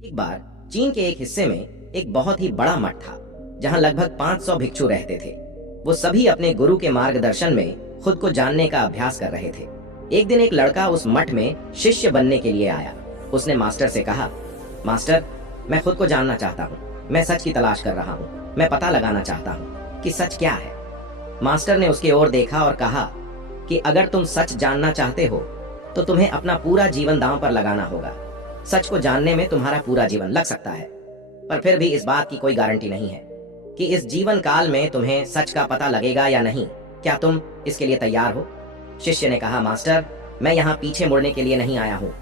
एक बार चीन के एक हिस्से में एक बहुत ही बड़ा मठ था जहां लगभग 500 भिक्षु रहते थे। वो सभी अपने गुरु के मार्गदर्शन में खुद को जानने का अभ्यास कर रहे थे। एक दिन एक लड़का उस मठ में शिष्य बनने के लिए आया। उसने मास्टर से कहा, मास्टर, मैं खुद को जानना चाहता हूँ, मैं सच की तलाश कर रहा हूँ, मैं पता लगाना चाहता हूँ कि सच क्या है। मास्टर ने उसकी ओर देखा और कहा कि अगर तुम सच जानना चाहते हो तो तुम्हें अपना पूरा जीवन दांव पर लगाना होगा। सच को जानने में तुम्हारा पूरा जीवन लग सकता है, पर फिर भी इस बात की कोई गारंटी नहीं है कि इस जीवन काल में तुम्हें सच का पता लगेगा या नहीं। क्या तुम इसके लिए तैयार हो? शिष्य ने कहा, मास्टर, मैं यहाँ पीछे मुड़ने के लिए नहीं आया हूँ,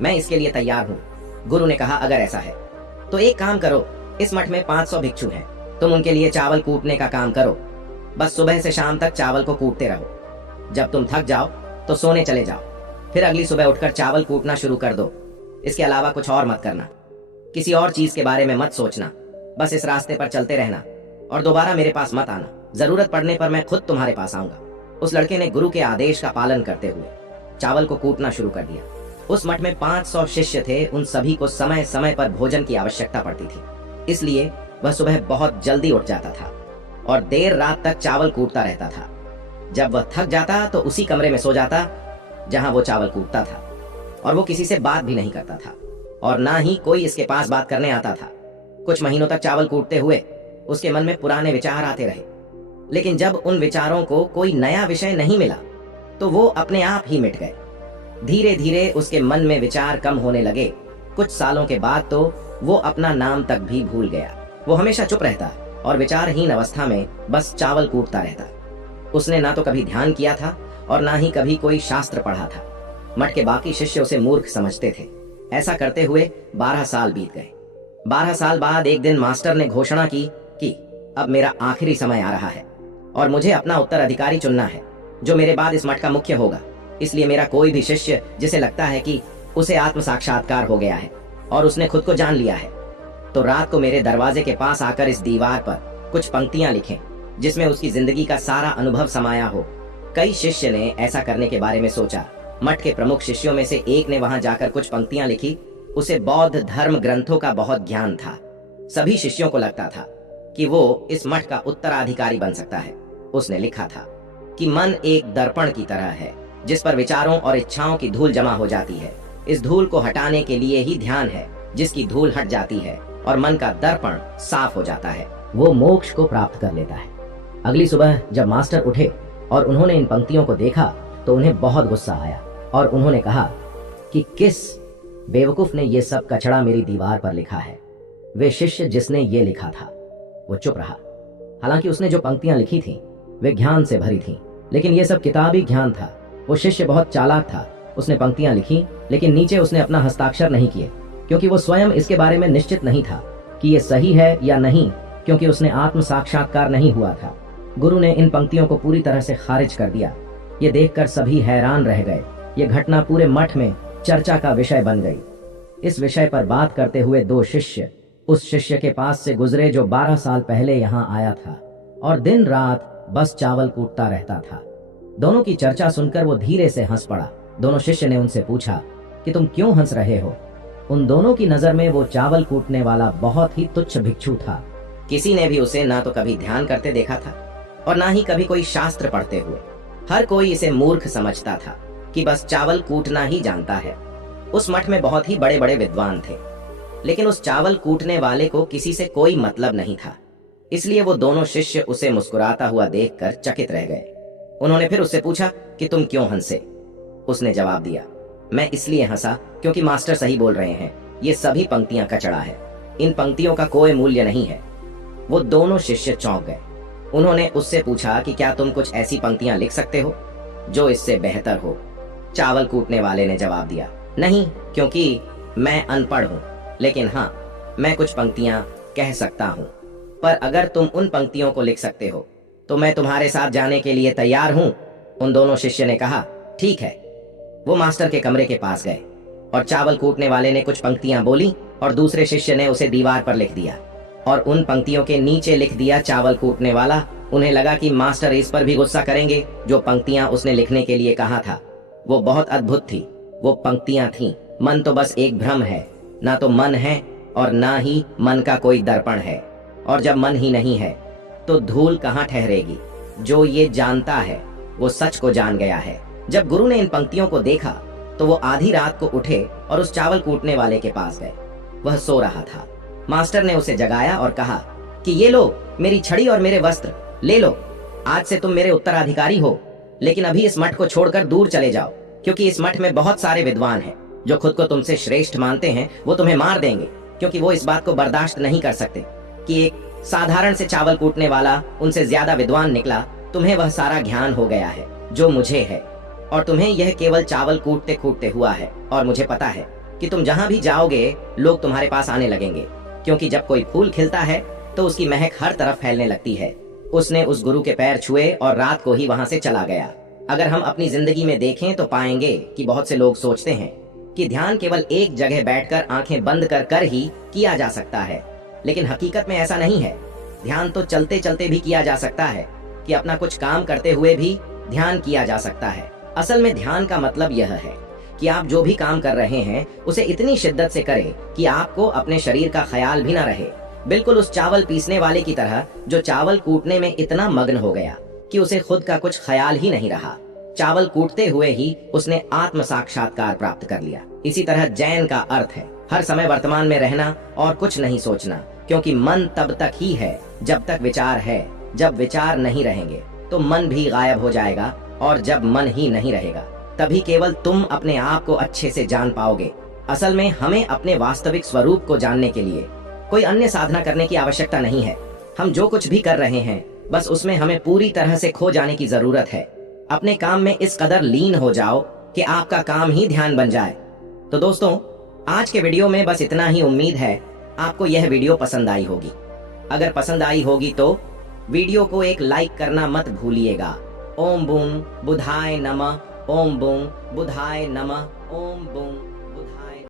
मैं इसके लिए तैयार हूँ। गुरु ने कहा, अगर ऐसा है तो एक काम करो, इस मठ में 500 भिक्षु हैं, तुम उनके लिए चावल कूटने का काम करो। बस सुबह से शाम तक चावल को कूटते रहो। जब तुम थक जाओ तो सोने चले जाओ, फिर अगली सुबह उठकर चावल कूटना शुरू कर दो। इसके अलावा कुछ और मत करना, किसी और चीज के बारे में मत सोचना। बस इस रास्ते पर चलते रहना और दोबारा मेरे पास मत आना। जरूरत पड़ने पर मैं खुद तुम्हारे पास आऊंगा। उस लड़के ने गुरु के आदेश का पालन करते हुए चावल को कूटना शुरू कर दिया। उस मठ में 500 शिष्य थे। उन सभी को समय समय पर भोजन की आवश्यकता पड़ती थी, इसलिए वह सुबह बहुत जल्दी उठ जाता था और देर रात तक चावल कूटता रहता था। जब वह थक जाता तो उसी कमरे में सो जाता जहां वो चावल कूटता था, और वो किसी से बात भी नहीं करता था और ना ही कोई इसके पास बात करने आता था। कुछ महीनों तक चावल कूटते हुए उसके मन में पुराने विचार आते रहे, लेकिन जब उन विचारों को कोई नया विषय नहीं मिला तो वो अपने आप ही मिट गए। धीरे धीरे उसके मन में विचार कम होने लगे। कुछ सालों के बाद तो वो अपना नाम तक भी भूल गया। वो हमेशा चुप रहता और विचारहीन अवस्था में बस चावल कूटता रहता। उसने ना तो कभी ध्यान किया था और ना ही कभी कोई शास्त्र पढ़ा था। मठ के बाकी शिष्य उसे मूर्ख समझते थे। ऐसा करते हुए 12 साल बीत गए। 12 साल बाद एक दिन मास्टर ने घोषणा की कि अब मेरा आखिरी समय आ रहा है और मुझे अपना उत्तराधिकारी चुनना है जो मेरे बाद इस मठ का मुख्य होगा। इसलिए मेरा कोई भी शिष्य जिसे लगता है कि उसे आत्म साक्षात्कार हो गया है और उसने खुद को जान लिया है, तो रात को मेरे दरवाजे के पास आकर इस दीवार पर कुछ पंक्तियां लिखें जिसमें उसकी जिंदगी का सारा अनुभव समाया हो। कई शिष्य ने ऐसा करने के बारे में सोचा। मठ के प्रमुख शिष्यों में से एक ने वहां जाकर कुछ पंक्तियां लिखी। उसे बौद्ध धर्म ग्रंथों का बहुत ज्ञान था। सभी शिष्यों को लगता था कि वो इस मठ का उत्तराधिकारी बन सकता है। उसने लिखा था कि मन एक दर्पण की तरह है जिस पर विचारों और इच्छाओं की धूल जमा हो जाती है। इस धूल को हटाने के लिए ही ध्यान है, जिसकी धूल हट जाती है और मन का दर्पण साफ हो जाता है, वो मोक्ष को प्राप्त कर लेता है। अगली सुबह जब मास्टर उठे और उन्होंने इन पंक्तियों को देखा तो उन्हें बहुत गुस्सा आया और उन्होंने कहा कि किस बेवकूफ ने ये सब कचड़ा मेरी दीवार पर लिखा है। वे शिष्य जिसने ये लिखा था वो चुप रहा। हालांकि उसने जो पंक्तियां लिखी थीं वे ज्ञान से भरी थीं, लेकिन ये सब किताबी ज्ञान था। वो शिष्य बहुत चालाक था। उसने पंक्तियां लिखी, लेकिन नीचे उसने अपना हस्ताक्षर नहीं किए, क्योंकि वो स्वयं इसके बारे में निश्चित नहीं था कि ये सही है या नहीं, क्योंकि उसने आत्म साक्षात्कार नहीं हुआ था। गुरु ने इन पंक्तियों को पूरी तरह से खारिज कर दिया। ये देखकर सभी हैरान रह गए। ये घटना पूरे मठ में चर्चा का विषय बन गई। इस विषय पर बात करते हुए 2 शिष्य उस शिष्य के पास से गुजरे जो 12 साल पहले यहाँ आया था और दिन रात बस चावल कूटता रहता था। दोनों की चर्चा सुनकर वो धीरे से हंस पड़ा। दोनों शिष्य ने उनसे पूछा कि तुम क्यों हंस रहे हो? उन दोनों की नजर में वो चावल कूटने वाला बहुत ही तुच्छ भिक्षु था। किसी ने भी उसे ना तो कभी ध्यान करते देखा था और ना ही कभी कोई शास्त्र पढ़ते हुए। हर कोई इसे मूर्ख समझता था कि बस चावल कूटना ही जानता है। उस मठ में बहुत ही बड़े बड़े विद्वान थे, लेकिन उस चावल कूटने वाले को किसी से कोई मतलब नहीं था। इसलिए वो दोनों शिष्य उसे मुस्कुराता हुआ देखकर चकित रह गए। उन्होंने फिर उससे पूछा कि तुम क्यों हंसे? उसने जवाब दिया, मैं इसलिए हंसा क्योंकि मास्टर सही बोल रहे हैं, ये सभी पंक्तियां कचड़ा है, इन पंक्तियों का कोई मूल्य नहीं है। वो दोनों शिष्य चौंक गए। उन्होंने उससे पूछा कि क्या तुम कुछ ऐसी पंक्तियां लिख सकते हो जो इससे बेहतर हो? चावल कूटने वाले ने जवाब दिया, नहीं, क्योंकि मैं अनपढ़ हूँ, लेकिन हाँ, मैं कुछ पंक्तियां कह सकता हूँ। पर अगर तुम उन पंक्तियों को लिख सकते हो तो मैं तुम्हारे साथ जाने के लिए तैयार हूँ। उन दोनों शिष्य ने कहा, ठीक है। वो मास्टर के कमरे के पास गए और चावल कूटने वाले ने कुछ पंक्तियां बोली और दूसरे शिष्य ने उसे दीवार पर लिख दिया और उन पंक्तियों के नीचे लिख दिया चावल कूटने वाला। उन्हें लगा कि मास्टर इस पर भी गुस्सा करेंगे। जो पंक्तियां उसने लिखने के लिए कहा था वो बहुत अद्भुत थी। वो पंक्तियां थीं, मन तो बस एक भ्रम है, ना तो मन है और ना ही मन का कोई दर्पण है। और जब मन ही नहीं है तो धूल कहाँ ठहरेगी। जो ये जानता है वो सच को जान गया है। जब गुरु ने इन पंक्तियों को देखा तो वो आधी रात को उठे और उस चावल कूटने वाले के पास गए। वह सो रहा था। मास्टर ने उसे जगाया और कहा कि ये लो मेरी छड़ी और मेरे वस्त्र ले लो। आज से तुम मेरे उत्तराधिकारी हो, लेकिन अभी इस मठ को छोड़कर दूर चले जाओ, क्योंकि इस मठ में बहुत सारे विद्वान हैं जो खुद को तुमसे श्रेष्ठ मानते हैं। वो तुम्हें मार देंगे, क्योंकि वो इस बात को बर्दाश्त नहीं कर सकते कि एक साधारण से चावल कूटने वाला उनसे ज्यादा विद्वान निकला। तुम्हें वह सारा ज्ञान हो गया है जो मुझे है, और तुम्हें यह केवल चावल कूटते कूटते हुआ है। और मुझे पता है कि तुम जहां भी जाओगे लोग तुम्हारे पास आने लगेंगे, क्योंकि जब कोई फूल खिलता है तो उसकी महक हर तरफ फैलने लगती है। उसने उस गुरु के पैर छुए और रात को ही वहां से चला गया। अगर हम अपनी जिंदगी में देखें तो पाएंगे कि बहुत से लोग सोचते हैं कि ध्यान केवल एक जगह बैठकर आंखें बंद कर ही किया जा सकता है, लेकिन हकीकत में ऐसा नहीं है। ध्यान तो चलते चलते भी किया जा सकता है, कि अपना कुछ काम करते हुए भी ध्यान किया जा सकता है। असल में ध्यान का मतलब यह है कि आप जो भी काम कर रहे हैं उसे इतनी शिद्दत से करें कि आपको अपने शरीर का ख्याल भी न रहे। बिल्कुल उस चावल पीसने वाले की तरह जो चावल कूटने में इतना मग्न हो गया कि उसे खुद का कुछ ख्याल ही नहीं रहा। चावल कूटते हुए ही उसने आत्म साक्षात्कार प्राप्त कर लिया। इसी तरह जैन का अर्थ है हर समय वर्तमान में रहना और कुछ नहीं सोचना, क्योंकि मन तब तक ही है जब तक विचार है। जब विचार नहीं रहेंगे तो मन भी गायब हो जाएगा, और जब मन ही नहीं रहेगा तभी केवल तुम अपने आप को अच्छे से जान पाओगे। असल में हमें अपने वास्तविक स्वरूप को जानने के लिए कोई अन्य साधना करने की आवश्यकता नहीं है। हम जो कुछ भी कर रहे हैं बस उसमें हमें पूरी तरह से खो जाने की जरूरत है। अपने काम में इस कदर लीन हो जाओ कि आपका काम ही ध्यान बन जाए। तो दोस्तों, आज के वीडियो में बस इतना ही। उम्मीद है आपको यह वीडियो पसंद आई होगी। अगर पसंद आई होगी तो वीडियो को एक लाइक करना मत भूलिएगा। ओम बूम बुधाय नमः। ओम बूम बुधाय नमः। ओम बूम